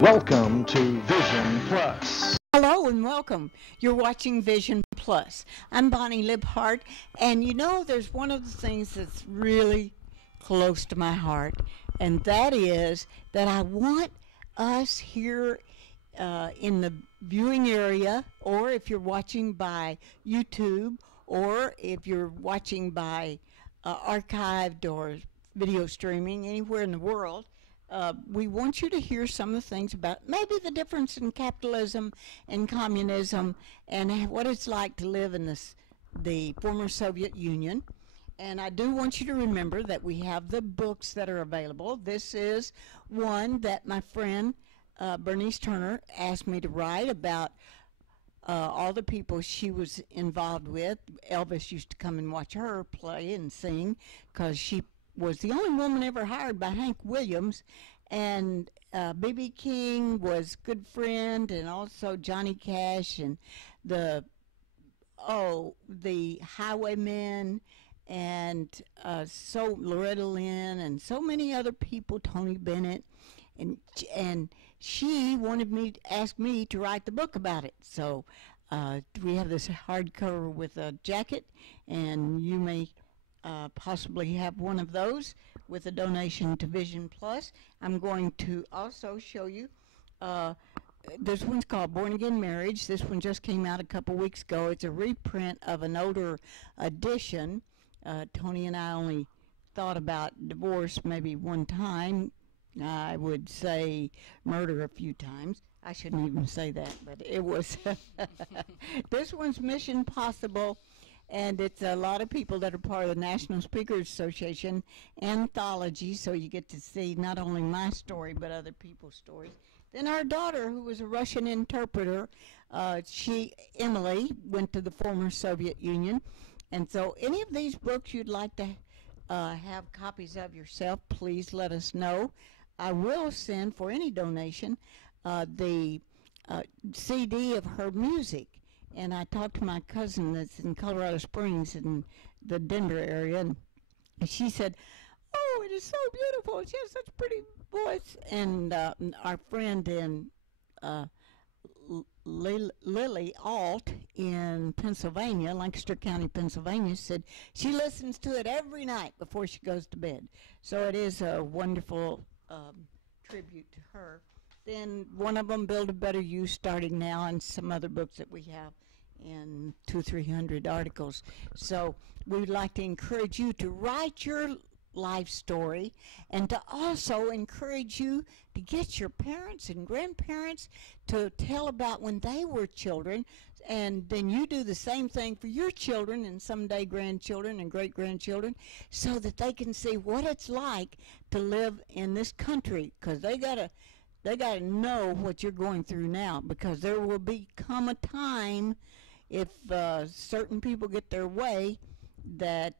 Welcome to Vision Plus. Hello and welcome. You're watching Vision Plus. I'm Bonnie Libhart, and you know there's one of the things that's really close to my heart, and that is that I want us here in the viewing area, or if you're watching by YouTube, or if you're watching by archived or video streaming anywhere in the world, we want you to hear some of the things about maybe the difference in capitalism and communism and what it's like to live in the former Soviet Union. And I do want you to remember that we have the books that are available. This is one that my friend Bernice Turner asked me to write about all the people she was involved with. Elvis used to come and watch her play and sing because she was the only woman ever hired by Hank Williams, and B.B. King was good friend, and also Johnny Cash and the Highwaymen, and so Loretta Lynn and so many other people, Tony Bennett, and she wanted me to ask me to write the book about it. So we have this hardcover with a jacket, and you may possibly have one of those with a donation to Vision Plus. I'm going to also show you this one's called Born Again Marriage. This one just came out a couple weeks ago. It's a reprint of an older edition. Tony and I only thought about divorce maybe one time. I would say murder a few times. I shouldn't even say that, but it was. This one's Mission Possible. And it's a lot of people that are part of the National Speakers Association anthology, so you get to see not only my story but other people's stories. Then our daughter, who was a Russian interpreter, Emily, went to the former Soviet Union. And so any of these books you'd like to have copies of yourself, please let us know. I will send, for any donation, the CD of her music. And I talked to my cousin that's in Colorado Springs in the Denver area, and she said, "Oh, it is so beautiful. She has such a pretty voice." And our friend in Lily Alt in Pennsylvania, Lancaster County, Pennsylvania, said she listens to it every night before she goes to bed. So it is a wonderful tribute to her. Then one of them, Build a Better You, starting now, and some other books that we have in 200-300 articles. So we'd like to encourage you to write your life story, and to also encourage you to get your parents and grandparents to tell about when they were children, and then you do the same thing for your children and someday grandchildren and great-grandchildren, so that they can see what it's like to live in this country, because they got to know what you're going through now, because there will become a time, if certain people get their way, that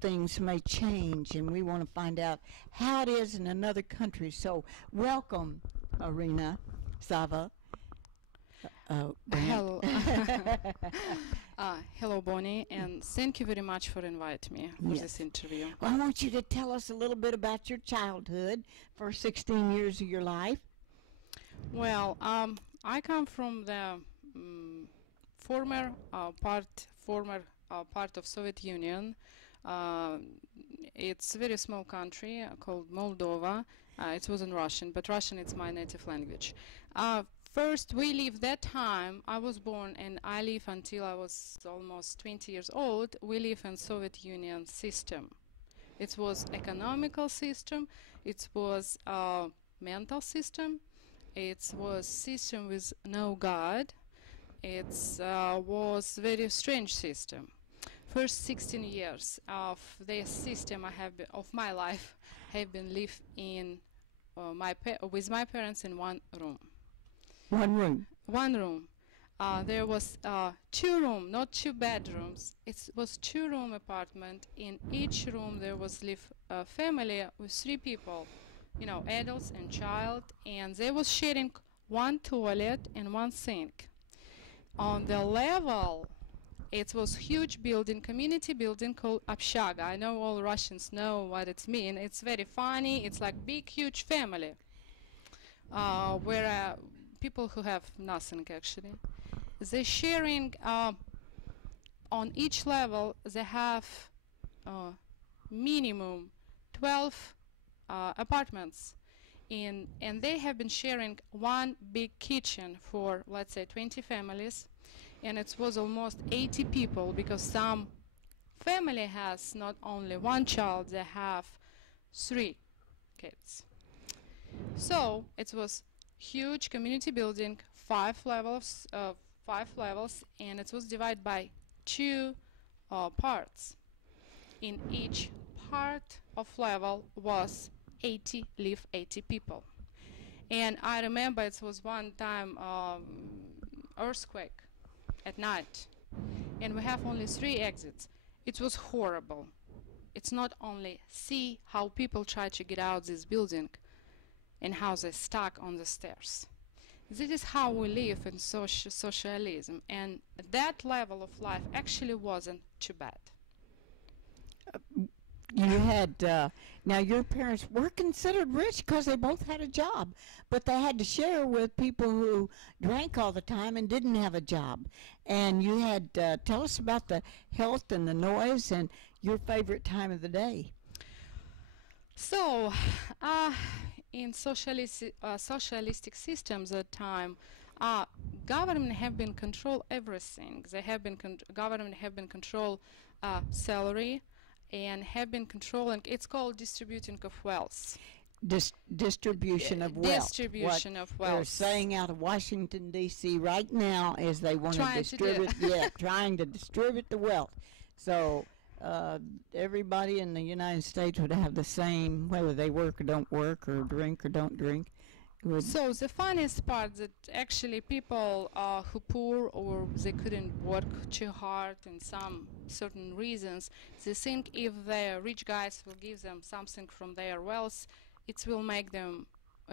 things may change, and we want to find out how it is in another country. So welcome, Arina, Saavy. Hello. Hello, Bonnie, and thank you very much for inviting me for this interview. Well, I want you to tell us a little bit about your childhood, for 16 years of your life. Well, I come from the former part of Soviet Union. It's a very small country called Moldova. It was in Russian, but Russian is my native language. First, we lived that time. I was born, and I lived until I was almost 20 years old. We live in Soviet Union system. It was economical system. It was mental system. It was system with no God. It was very strange system. First 16 years of this system of my life have been lived in with my parents in one room. One room. One room. There was 2 rooms, not 2 bedrooms. It was 2-room apartment. In each room there was a family with 3 people, adults and child, and they was sharing one toilet and one sink. On the level, it was huge building, community building called Общага. I know all Russians know what it means. It's very funny. It's like big, huge family. where people who have nothing actually, they sharing on each level they have minimum 12 apartments and they have been sharing one big kitchen for, let's say, 20 families, and it was almost 80 people because some family has not only one child, they have 3 kids. So it was huge community building, 5 levels, and it was divided by 2 parts. In each part of level was 80 people. And I remember it was one time earthquake at night, and we have only 3 exits. It was horrible. It's not only see how people try to get out this building and how they're stuck on the stairs. This is how we live in socialism, and that level of life actually wasn't too bad. You had, now your parents were considered rich because they both had a job, but they had to share with people who drank all the time and didn't have a job. And you had, tell us about the health and the noise and your favorite time of the day. So, in socialistic systems at time, government have been control everything. They have been government have been control salary, and have been controlling. It's called distributing of wealth. Distribution of wealth. Distribution of wealth. They're saying out of Washington D.C. right now is they want to distribute. Trying to distribute the wealth. So everybody in the United States would have the same, whether they work or don't work, or drink or don't drink. So the funniest part that actually people who poor or they couldn't work too hard in some certain reasons, they think if the rich guys will give them something from their wealth, it will make them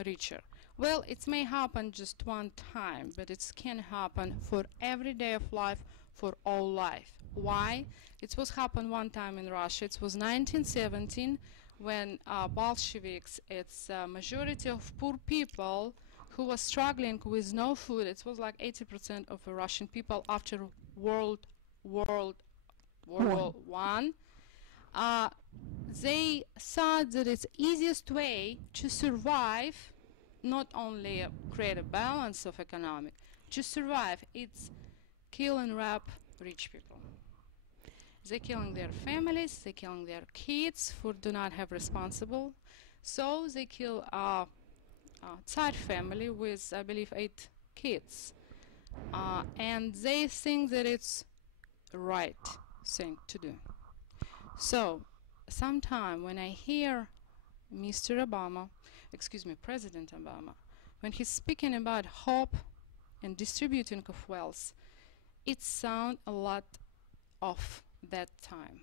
richer. Well, it may happen just one time, but it can happen for every day of life, for all life. Why? It was happened one time in Russia. It was 1917. When Bolsheviks, it's a majority of poor people who was struggling with no food. It was like 80% of the Russian people after World War One. They thought that it's easiest way to survive, not only create a balance of economic, to survive. It's kill and rape rich people. They're killing their families, they're killing their kids who do not have responsible. So they kill a Tsar family with, I believe, 8 kids. And they think that it's right thing to do. So sometime when I hear President Obama, when he's speaking about hope and distributing of wealth, it sounds a lot of that time.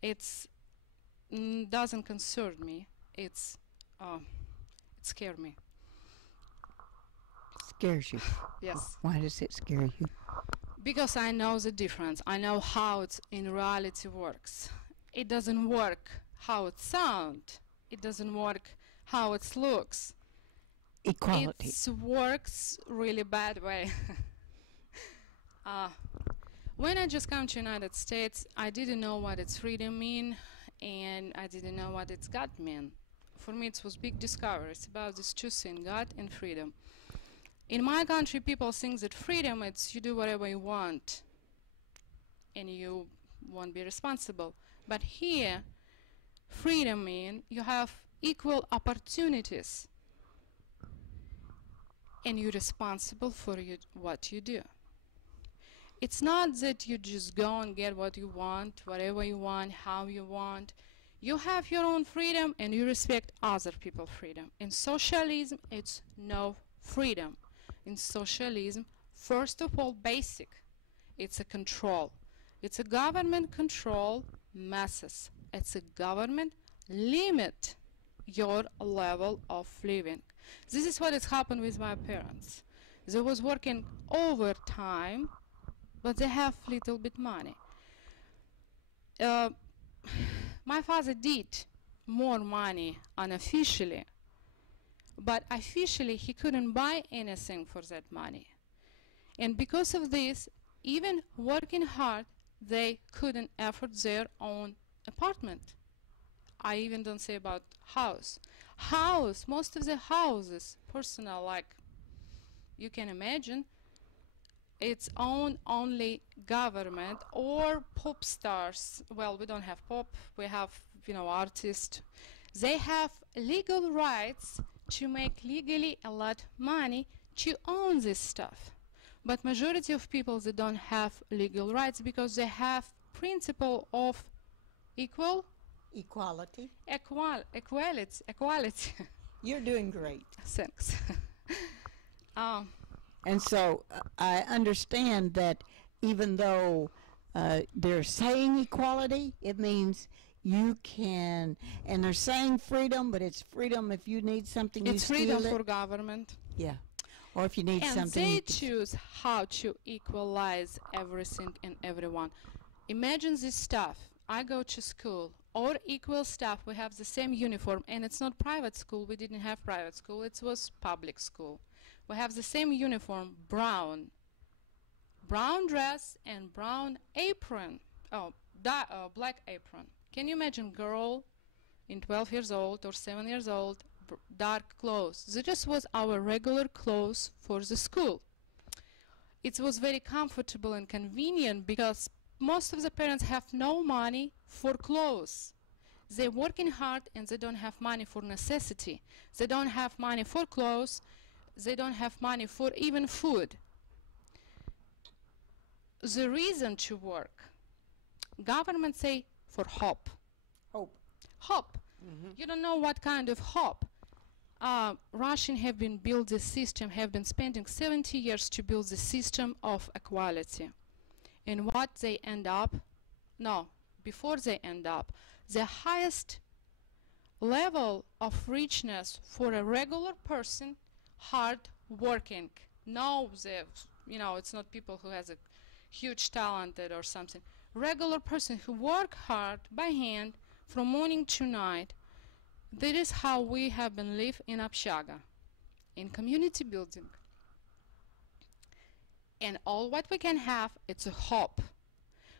It's doesn't concern me. It scares me. Scares you? Yes. Why does it scare you? Because I know the difference. I know how it in reality works. It doesn't work how it sounds. It doesn't work how it looks. Equality. It works really bad way. When I just come to United States, I didn't know what its freedom mean, and I didn't know what its God mean. For me, it was big discovery. It's about this two things, God and freedom. In my country, people think that freedom, it's you do whatever you want, and you won't be responsible. But here, freedom means you have equal opportunities, and you're responsible for what you do. It's not that you just go and get what you want, whatever you want, how you want. You have your own freedom and you respect other people's freedom. In socialism, it's no freedom. In socialism, first of all, basic, it's a control. It's a government control masses. It's a government limit your level of living. This is what has happened with my parents. They was working overtime, but they have little bit money. My father did more money unofficially, but officially he couldn't buy anything for that money. And because of this, even working hard, they couldn't afford their own apartment. I even don't say about house. House, most of the houses, personal, like you can imagine, it's owned only government or pop stars. Well, we don't have pop, we have, artists. They have legal rights to make legally a lot money to own this stuff. But majority of people, they don't have legal rights because they have principle of Equality. Equality. You're doing great. Thanks. And so I understand that even though they're saying equality, it means you can, and they're saying freedom, but it's freedom if you need something, It's you freedom steal it. for government. Yeah. Or if you need And something. they you can choose how to equalize everything and everyone. Imagine this stuff. I go to school, all equal stuff. We have the same uniform, and it's not private school. We didn't have private school. It was public school. We have the same uniform, brown dress and brown apron. Black apron. Can you imagine girl in 12 years old or 7 years old, dark clothes? This was our regular clothes for the school. It was very comfortable and convenient because most of the parents have no money for clothes. They're working hard and they don't have money for necessity. They don't have money for clothes. They don't have money for even food. The reason to work, government say for hope. Hope. You don't know what kind of hope. Russians have been built this system, have been spending 70 years to build the system of equality. And what they end up, before they end up, the highest level of richness for a regular person, hard working. It's not people who has a huge talented or something. Regular person who work hard by hand from morning to night. That is how we have been live in общага, in community building. And all what we can have, it's a hope.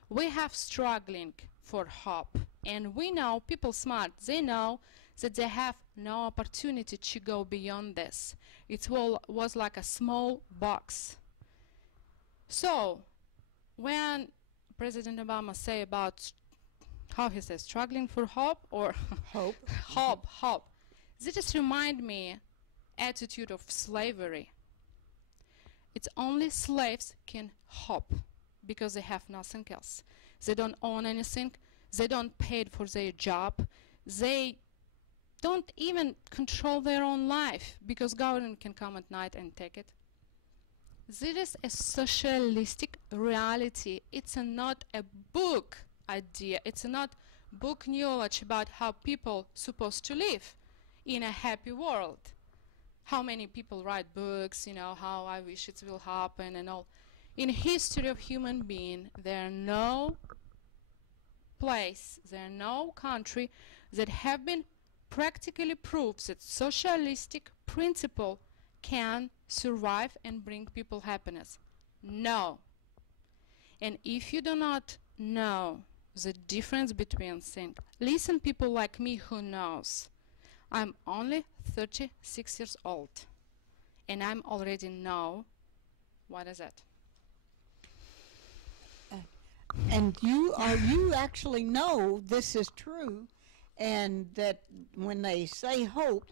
We have struggling for hope. And we know, people smart, they know that they have no opportunity to go beyond this. It was like a small box. So, when President Obama say about how he says struggling for hope or hope, they just remind me attitude of slavery. It's only slaves can hope because they have nothing else. They don't own anything. They don't pay for their job. They don't even control their own life because government can come at night and take it. This is a socialistic reality. It's not a book idea. It's not book knowledge about how people supposed to live in a happy world. How many people write books, how I wish it will happen and all. In history of human being, there are no place, there are no country that have been practically proved that socialistic principle can survive and bring people happiness. No. And if you do not know the difference between things, listen people like me who knows. I'm only 36 years old and I'm already know what is it. And you actually know this is true, and that when they say hope,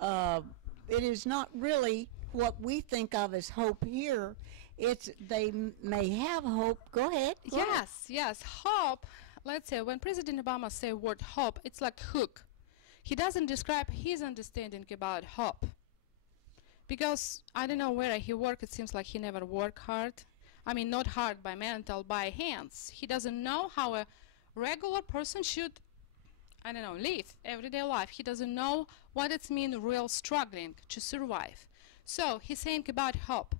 it is not really what we think of as hope here. It's they may have hope. Go ahead. Go ahead. Yes. Hope. Let's say when President Obama say word hope, it's like hook. He doesn't describe his understanding about hope. Because I don't know where he worked. It seems like he never worked hard. I mean, not hard by mental, by hands. He doesn't know how a regular person should, live everyday life. He doesn't know what it means real struggling to survive. So he's saying about hope.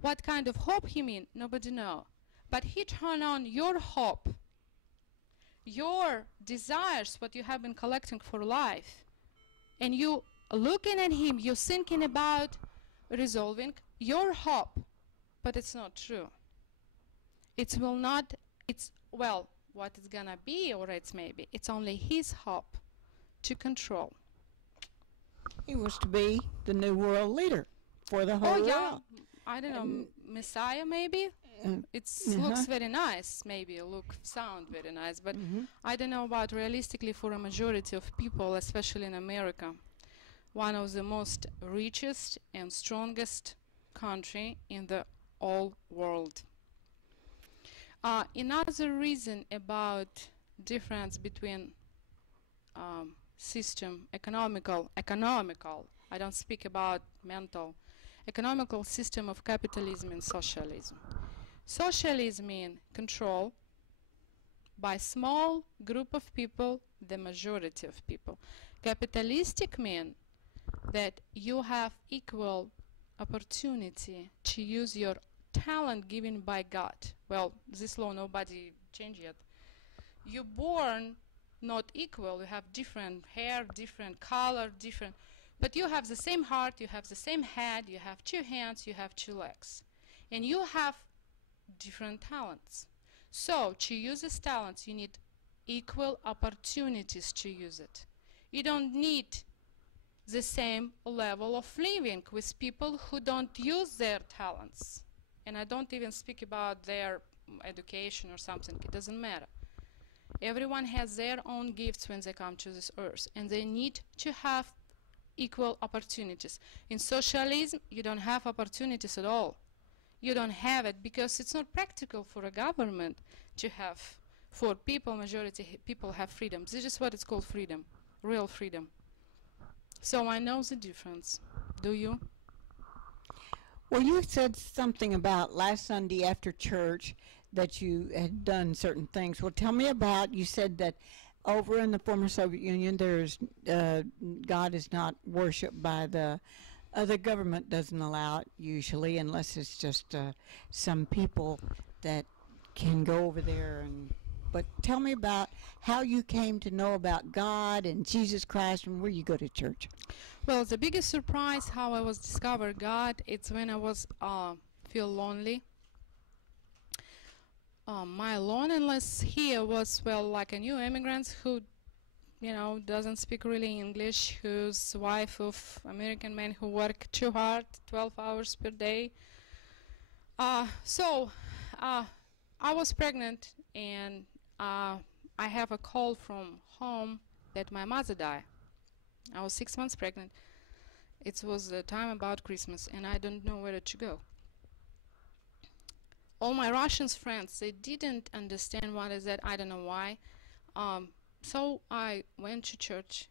What kind of hope he mean? Nobody know. But he turn on your hope, your desires, what you have been collecting for life, and you looking at him, you're thinking about resolving your hope, but it's not true. It will not, it's, well, what it's gonna be, or it's maybe, it's only his hope to control. He was to be the new world leader for the whole Oh yeah, world. I don't know, Messiah maybe? It looks very nice, maybe sound very nice, but I don't know about realistically for a majority of people, especially in America, one of the most richest and strongest country in the whole world. Another reason about difference between system, economical, I don't speak about mental, economical system of capitalism and socialism. Socialism means control by small group of people, the majority of people. Capitalistic means that you have equal opportunity to use your talent given by God. Well, this law nobody changed yet. You're born not equal, you have different hair, different color, different, but you have the same heart, you have the same head, you have two hands, you have two legs, and you have different talents. So to use these talents you need equal opportunities to use it. You don't need the same level of living with people who don't use their talents, and I don't even speak about their education or something, it doesn't matter. Everyone has their own gifts when they come to this earth, and they need to have equal opportunities. In socialism, you don't have opportunities at all. You don't have it because it's not practical for a government to have, for people, majority people have freedom. This is what it's called freedom, real freedom. So I know the difference. Do you? Well, you said something about last Sunday after church that you had done certain things. Well, tell me about, you said that over in the former Soviet Union, there's God is not worshipped by the government doesn't allow it usually, unless it's just some people that can go over there. And but tell me about how you came to know about God and Jesus Christ and where you go to church. Well, the biggest surprise how I was discovered God, it's when I was feel lonely. My loneliness here was, well, like a new immigrant who, you know, doesn't speak really English, who's wife of American man who work too hard, 12 hours per day. So I was pregnant, and I have a call from home that my mother died. I was 6 months pregnant. It was the time about Christmas, and I don't know where to go. All my Russian friends, they didn't understand what is that. I don't know why. So I went to church,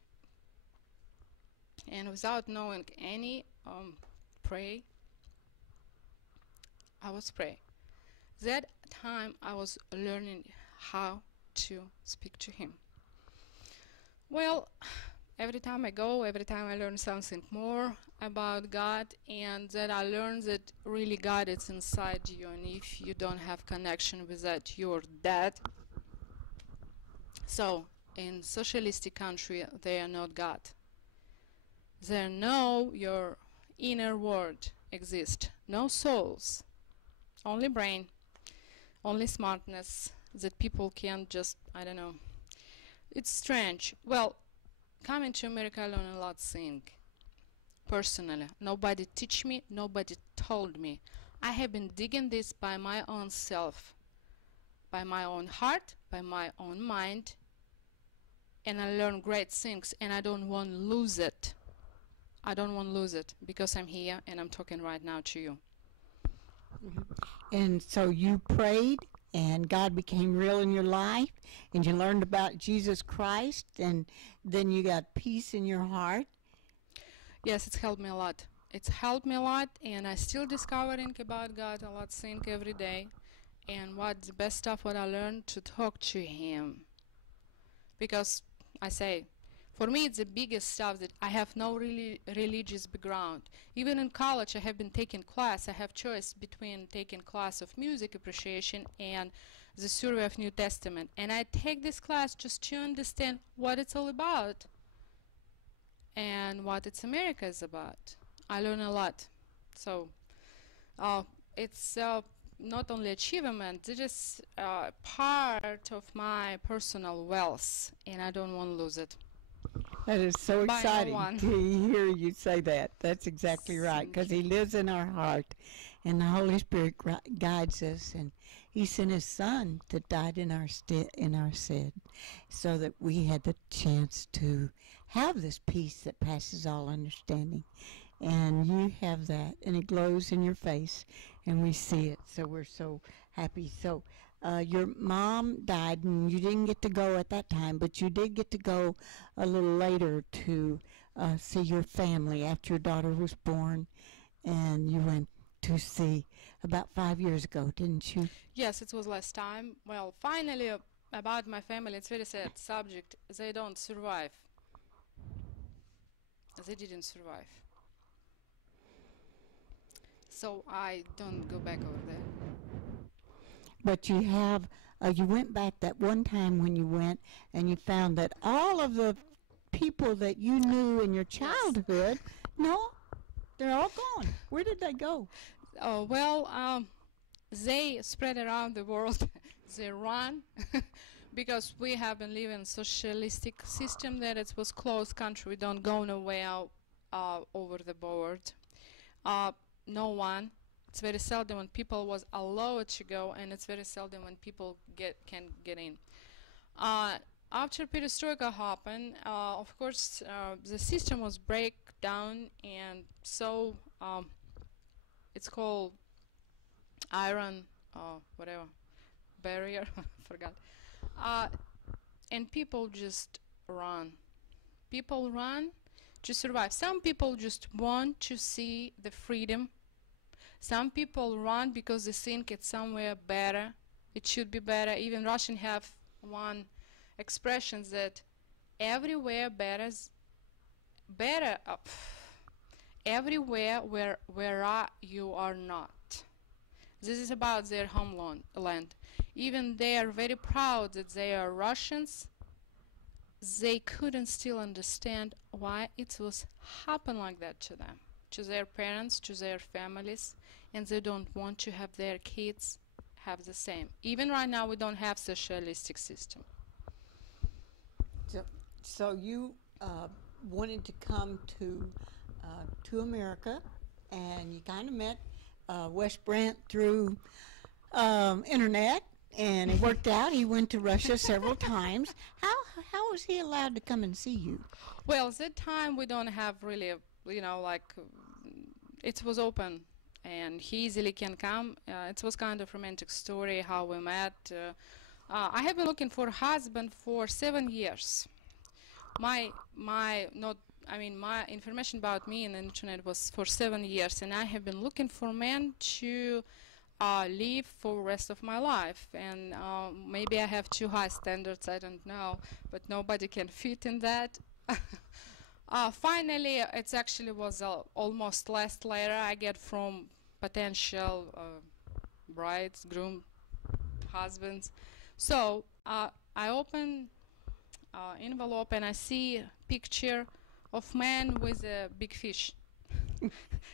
and without knowing any pray, I was pray. That time I was learning how to speak to him. Well, every time I go, every time I learn something more about God, and that I learned that really God is inside you, and if you don't have connection with that, you're dead. So in socialistic country, they are not God. They know your inner world exists. No souls, only brain, only smartness that people can just, I don't know. It's strange. Well, coming to America, I learned a lot of things. Personally, nobody teach me, nobody told me. I have been digging this by my own self, by my own heart, by my own mind, and I learned great things, and I don't want to lose it. I don't want to lose it because I'm here and I'm talking right now to you. And so you prayed, and God became real in your life, and you learned about Jesus Christ, and then you got peace in your heart. Yes, it's helped me a lot. It's helped me a lot, and I still discovering about God a lot, think every day. And what the best stuff what I learned to talk to Him, because I say, for me it's the biggest stuff that I have no really religious background. Even in college I have been taking class. I have choice between taking class of music appreciation and the survey of New Testament, and I take this class just to understand what it's all about. and what it's America is about. I learn a lot. So it's not only achievement, it is part of my personal wealth, and I don't want to lose it. That is so By no exciting one. to hear you say that. That's exactly right, because He lives in our heart, and the Holy Spirit guides us, and He sent His Son that died in our stead, so that we had the chance to have this peace that passes all understanding. And you have that, and it glows in your face, and we see it, so we're so happy. So your mom died, and you didn't get to go at that time, but you did get to go a little later to see your family after your daughter was born, and you went to see about 5 years ago, didn't you? Yes, it was last time. Well, finally, about my family, it's very sad subject. They don't survive. They didn't survive. So I don't go back over there. But you have, you went back that one time when you went, and you found that all of the people that you knew in your childhood, no, they're all gone. Where did they go? Oh, well, they spread around the world. They run because we have been living in socialistic system that it was closed country. We don't go nowhere over the board. No one. It's very seldom when people was allowed to go, and it's very seldom when people can get in. After perestroika happened, of course, the system was break down, and so it's called iron, whatever, barrier, forgot. And people just run. People run to survive. Some people just want to see the freedom. Some people run because they think it's somewhere better. It should be better. Even Russian have one expression that everywhere better, everywhere where you are not. This is about their homeland. Even they are very proud that they are Russians. They couldn't still understand why it was happen like that to them, to their parents, to their families, and they don't want to have their kids have the same. Even right now, we don't have socialistic system. So you wanted to come to America, and you kind of met Wes Brandt through internet, and it worked out. He went to Russia several times. How was he allowed to come and see you? Well, at that time we don't have really, it was open, and he easily can come. It was kind of romantic story how we met. I have been looking for a husband for 7 years. My information about me on the internet was for 7 years, and I have been looking for men to live for the rest of my life. And maybe I have too high standards, I don't know, but nobody can fit in that. Finally, it actually was almost last letter I get from potential brides, groom, husbands. So I open envelope and I see a picture of man with a big fish.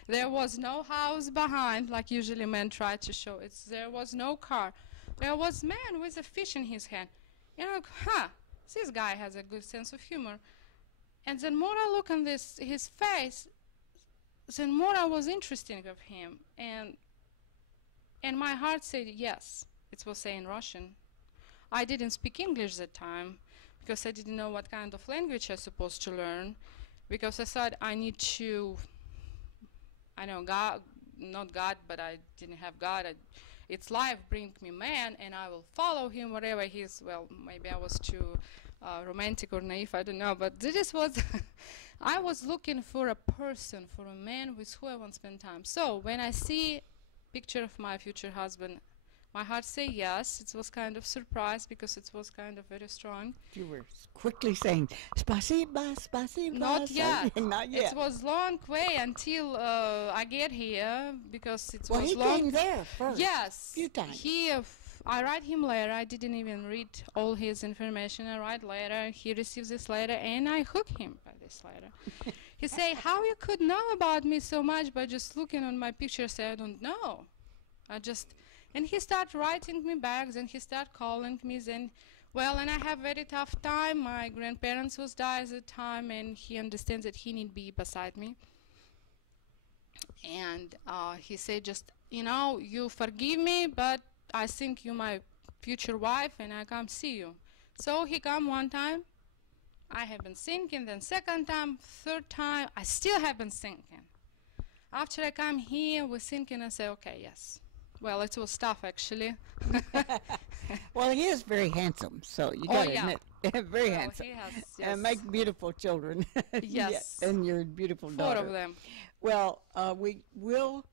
There was no house behind, like usually men try to show. There was no car. There was man with a fish in his hand. You know, this guy has a good sense of humor. And the more I look on his face, the more I was interested of him. And my heart said yes. It was saying Russian. I didn't speak English that time because I didn't know what kind of language I was supposed to learn. Because I thought I need to, God, not God, but I didn't have God. It's life bring me man, and I will follow him wherever he's. Well, maybe I was too romantic or naive, I don't know. But this was, I was looking for a person, for a man with who I want to spend time. So when I see picture of my future husband, my heart say yes. It was kind of surprise because it was kind of very strong. You were quickly saying, spasiba, spasiba. Not yet. Not yet. It was long way until I get here because it was he long. came there first. Yes. Few times. He I write him letter. I didn't even read all his information. I write letter. He receives this letter, and I hook him by this letter. He say, how you could know about me so much by just looking on my picture? Say, I don't know. And he start writing me back, and he start calling me, and and I have very tough time. My grandparents was died at the time, and he understands that he need be beside me. And he said, just, you forgive me, but I think you my future wife, and I come see you. So he come one time. I have been thinking, then second time, third time, I still have been thinking. After I come here, we're thinking, I say, okay, yes. Well, it was tough, actually. Well, he is very handsome, so you got to yeah. admit, very handsome. He has, yes. And make beautiful children. Yes. Yeah, and your beautiful 4 daughter. of them. Well, we will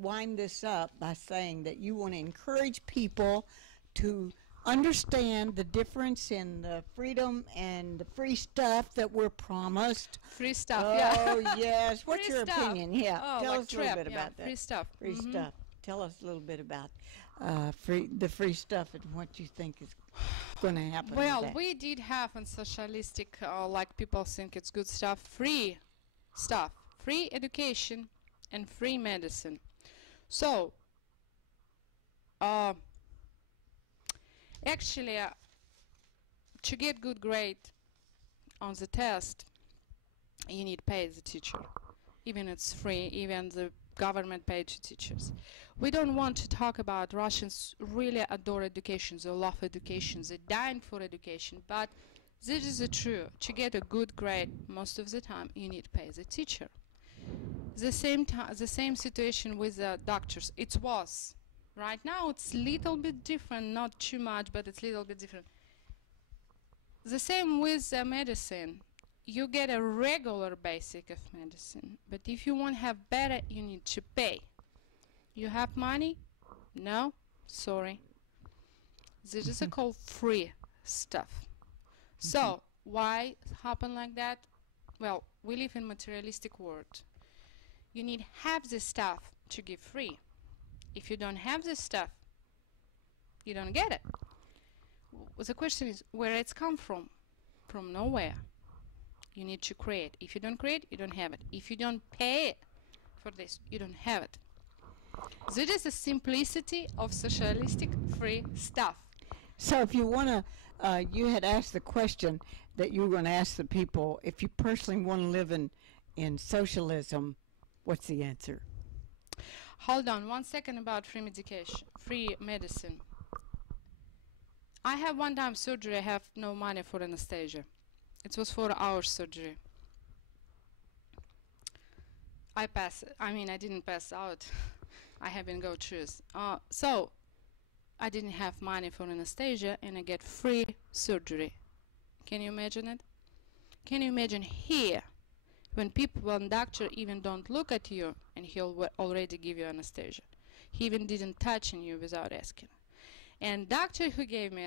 wind this up by saying that you want to encourage people to understand the difference in the freedom and the free stuff that we're promised. Free stuff, Oh, yeah. yes. What's Free your stuff. opinion? Yeah, Oh, tell like us a little trap, bit yeah, about that. free stuff. Free Mhm. stuff. Tell us a little bit about the free stuff and what you think is going to happen. Well, with that. we did have in socialistic, like people think it's good stuff, free stuff, free education and free medicine. So, actually, to get good grade on the test, you need pay the teacher. Even it's free, even the government paid to teachers. We don't want to talk about Russians really adore education, they love education, they're dying for education, but this is true. To get a good grade, most of the time, you need to pay the teacher. The same situation with the doctors. It was. Right now, it's little bit different, not too much, but it's little bit different. The same with medicine. You get a regular basic of medicine, but if you want to have better, you need to pay. You have money? No? Sorry. This is called free stuff. So, why happen like that? Well, we live in materialistic world. You need have this stuff to give free. If you don't have this stuff, you don't get it. The question is, where it's come from? From nowhere. You need to create. If you don't create, you don't have it. If you don't pay for this, you don't have it. This is the simplicity of socialistic free stuff. So if you want to, you had asked the question that you were going to ask the people, if you personally want to live in socialism, what's the answer? Hold on 1 second about free medication, free medicine. I have one time surgery, I have no money for anesthesia. It was 4 hours surgery. I didn't pass out. I haven't go through. So I didn't have money for anesthesia and I get free surgery. Can you imagine it? Can you imagine here when doctor even don't look at you and he'll already give you anesthesia. He even didn't touch on you without asking. And doctor who gave me,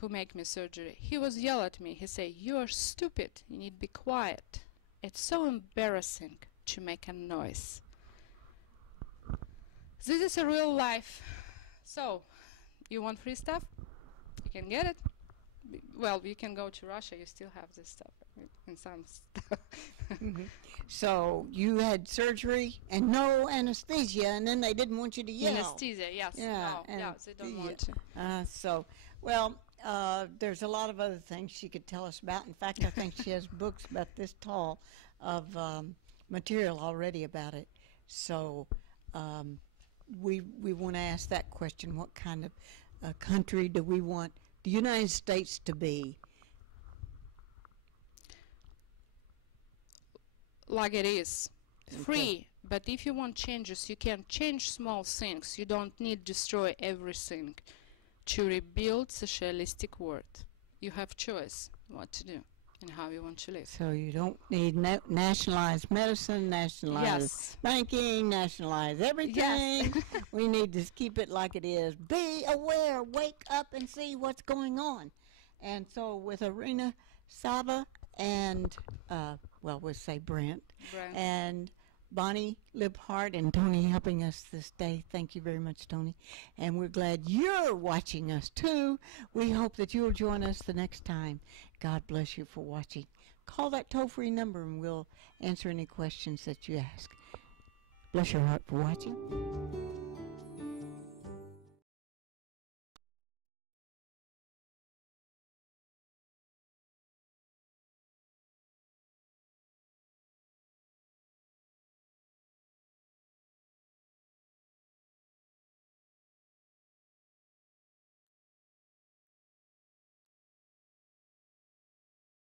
who make me surgery, he was yell at me. He say, "You are stupid. You need to be quiet. It's so embarrassing to make a noise." This is a real life. So, you want free stuff? You can get it. Well, you can go to Russia. You still have this stuff and some stuff. Mm-hmm. So you had surgery and no anesthesia, and then they didn't want you to yell. Anesthesia, yes. Yeah, No, yeah, they don't want to. There's a lot of other things she could tell us about. In fact, I think she has books about this tall of material already about it. So we want to ask that question: what kind of country do we want the United States to be? Like it is. Okay. Free. But if you want changes, you can change small things. You don't need to destroy everything to rebuild socialistic world. You have choice what to do and how you want to live. So you don't need nationalized medicine, nationalized Yes. banking, nationalize everything. Yes. We need to keep it like it is. Be aware, wake up and see what's going on. And so with Arina, Saavy, and we'll say Brent. Brent. And Bonnie Libhart and Tony helping us this day. Thank you very much, Tony. And we're glad you're watching us, too. We hope that you'll join us the next time. God bless you for watching. Call that toll-free number, and we'll answer any questions that you ask. Bless your heart for watching.